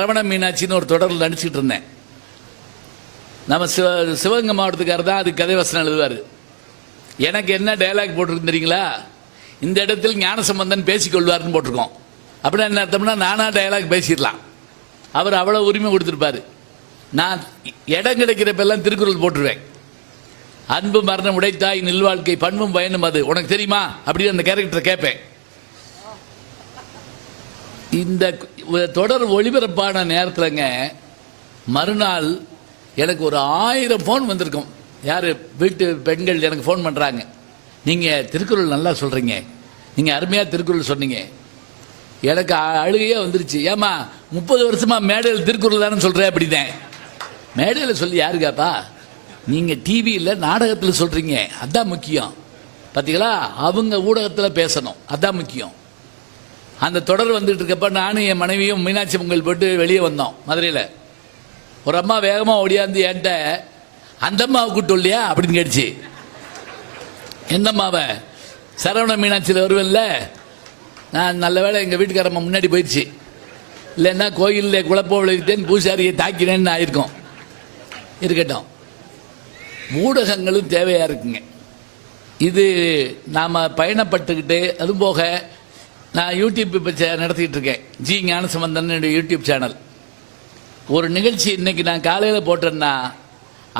சரவண மீனாட்சின்னு ஒரு தொடரில் நடிச்சுட்டு இருந்தேன். நம்ம சிவகங்கை மாவட்டத்துக்காரர் தான் அது கதை வசனம் எழுதுவார். எனக்கு என்ன டைலாக் போட்டிருக்கு தெரியுங்களா? இந்த இடத்தில் ஞானசம்பந்தன் பேசிக்கொள்வார்னு போட்டிருக்கோம். அப்படின்னா என்ன அர்த்தம்னா நானா டைலாக் பேசிடலாம். அவர் அவ்வளோ உரிமை கொடுத்துருப்பாரு. நான் இடம் கிடைக்கிறப்பெல்லாம் திருக்குறள் போட்டுருவேன். அன்பு மரணம் உடைத்தாய் நில்வாழ்க்கை பண்பும் பயனும் அது உனக்கு தெரியுமா அப்படின்னு அந்த கேரக்டரை கேட்பேன். இந்த தொடர் ஒளிபரப்பான நேரத்தில்ங்க மறுநாள் எனக்கு ஒரு 1000 ஃபோன் வந்திருக்கும். யார் வீட்டு பெண்கள் எனக்கு ஃபோன் பண்ணுறாங்க, நீங்கள் திருக்குறள் நல்லா சொல்கிறீங்க, நீங்கள் அருமையாக திருக்குறள் சொன்னீங்க. எனக்கு அழுகையே வந்துருச்சு. ஏமா 30 வருஷமாக மேடையில் திருக்குறள் தானே சொல்கிறேன். அப்படிதான் மேடையில் சொல்லி யாருக்காப்பா, நீங்கள் டிவியில் நாடகத்தில் சொல்கிறீங்க, அதுதான் முக்கியம். பார்த்தீங்களா, அவங்க ஊடகத்தில் பேசணும், அதுதான் முக்கியம். அந்த தொடர் வந்துட்டு இருக்கப்ப நானும் என் மனைவியும் மீனாட்சி பொங்கல் போட்டு வெளியே வந்தோம். மதுரையில் ஒரு அம்மா வேகமாக ஓடியாந்து என்கிட்ட அந்த அம்மாவை கூட்டு இல்லையா அப்படின்னு கேட்டுச்சு. எந்த அம்மாவை? சரவண மீனாட்சியில் வருவேன்ல. நான் நல்ல வேளை எங்கள் வீட்டுக்காரம்மா முன்னாடி போயிடுச்சு, இல்லைன்னா கோயிலில் குழப்பம் விளைவித்தேன் பூசாரியை தாக்கினேன்னு ஆயிருக்கும். இருக்கட்டும், ஊடகங்களும் தேவையாக இருக்குங்க. இது நாம் பயணப்பட்டுக்கிட்டு, அதுவும் போக நான் யூடியூப் இப்போ நடத்திக்கிட்டு இருக்கேன். G Gnanasambandan YouTube channel. ஒரு நிகழ்ச்சி இன்னைக்கு நான் காலையில் போட்டேன்னா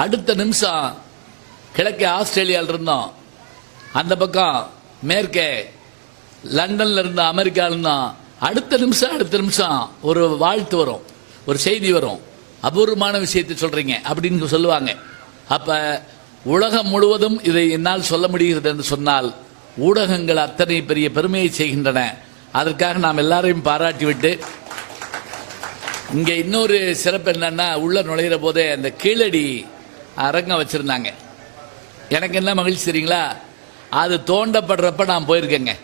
அடுத்த நிமிஷம் கிழக்கே ஆஸ்திரேலியாவில் இருந்தோம், அந்த பக்கம் மேற்கே லண்டன்ல இருந்தோம், அமெரிக்காவில் இருந்தோம், அடுத்த நிமிஷம் ஒரு வாழ்த்து வரும், ஒரு செய்தி வரும், அபூர்வமான விஷயத்தை சொல்றீங்க அப்படின்னு சொல்லுவாங்க. அப்ப உலகம் முழுவதும் இதை என்னால் சொல்ல முடிகிறது என்று சொன்னால் ஊடகங்கள் அத்தனை பெரிய பெருமையை செய்கின்றன. அதற்காக நாம் எல்லாரையும் பாராட்டிவிட்டு, இங்கே இன்னொரு சிறப்பு என்னன்னா, உள்ள நுழைகிற போதே அந்த கீழடி அரங்கம் வச்சிருந்தாங்க. எனக்கு என்ன மகிழ்ச்சி தெரியுங்களா? அது தோண்டப்படுறப்ப நான் போயிருக்கேங்க.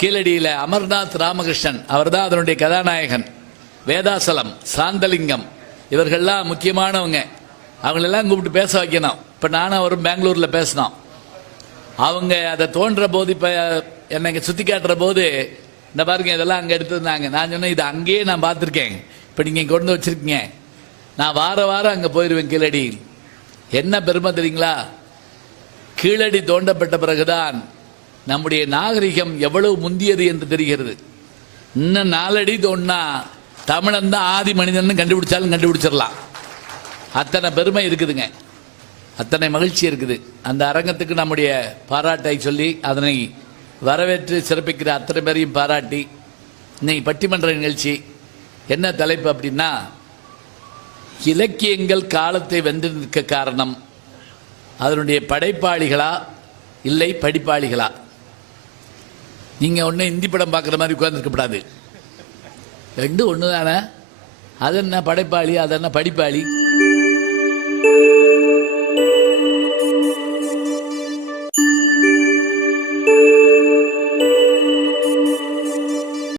கீழடியில் அமர்நாத் ராமகிருஷ்ணன் அவர் தான் அதனுடைய கதாநாயகன். வேதாசலம், சாந்தலிங்கம் இவர்கள்லாம் முக்கியமானவங்க. அவங்களெல்லாம் கூப்பிட்டு பேச வைக்கணும். இப்போ நானும் அவரும் பெங்களூரில் பேசினோம். அவங்க அதை தோன்ற போது, இப்போ என்னை சுற்றி காட்டுற போது, இந்த பாருங்க இதெல்லாம் அங்கே எடுத்துருந்தாங்க. நான் சொன்னேன், இது அங்கேயே நான் பார்த்துருக்கேன், இப்போ நீங்கள் கொண்டு வச்சிருக்கீங்க, நான் வாரம் அங்கே போயிடுவேன் கீழடி. என்ன பெருமை தெரியுங்களா? கீழடி தோண்டப்பட்ட பிறகுதான் நம்முடைய நாகரிகம் எவ்வளவு முந்தியது என்று தெரிகிறது. இன்னும் 4 அடி தோண்டினா தமிழன் தான் ஆதி மனிதன் கண்டுபிடிச்சாலும் கண்டுபிடிச்சிடலாம். அத்தனை பெருமை இருக்குதுங்க, அத்தனை மகிழ்ச்சி இருக்குது. அந்த அரங்கத்துக்கு நம்முடைய பாராட்டை சொல்லி அதனை வரவேற்று சிறப்பிக்கிற அத்தனை பேரையும் பாராட்டி, இன்னைக்கு பட்டிமன்ற நிகழ்ச்சி என்ன தலைப்பு அப்படின்னா, இலக்கியங்கள் காலத்தை வென்று நிற்க காரணம் அதனுடைய படைப்பாளிகளா இல்லை படிப்பாளிகளா? நீங்கள் ஒன்று ஹிந்தி படம் பார்க்குற மாதிரி உட்கார்ந்துருக்கப்படாது, ரெண்டும் ஒன்று தானே. அது என்ன படைப்பாளி, அது என்ன படிப்பாளி?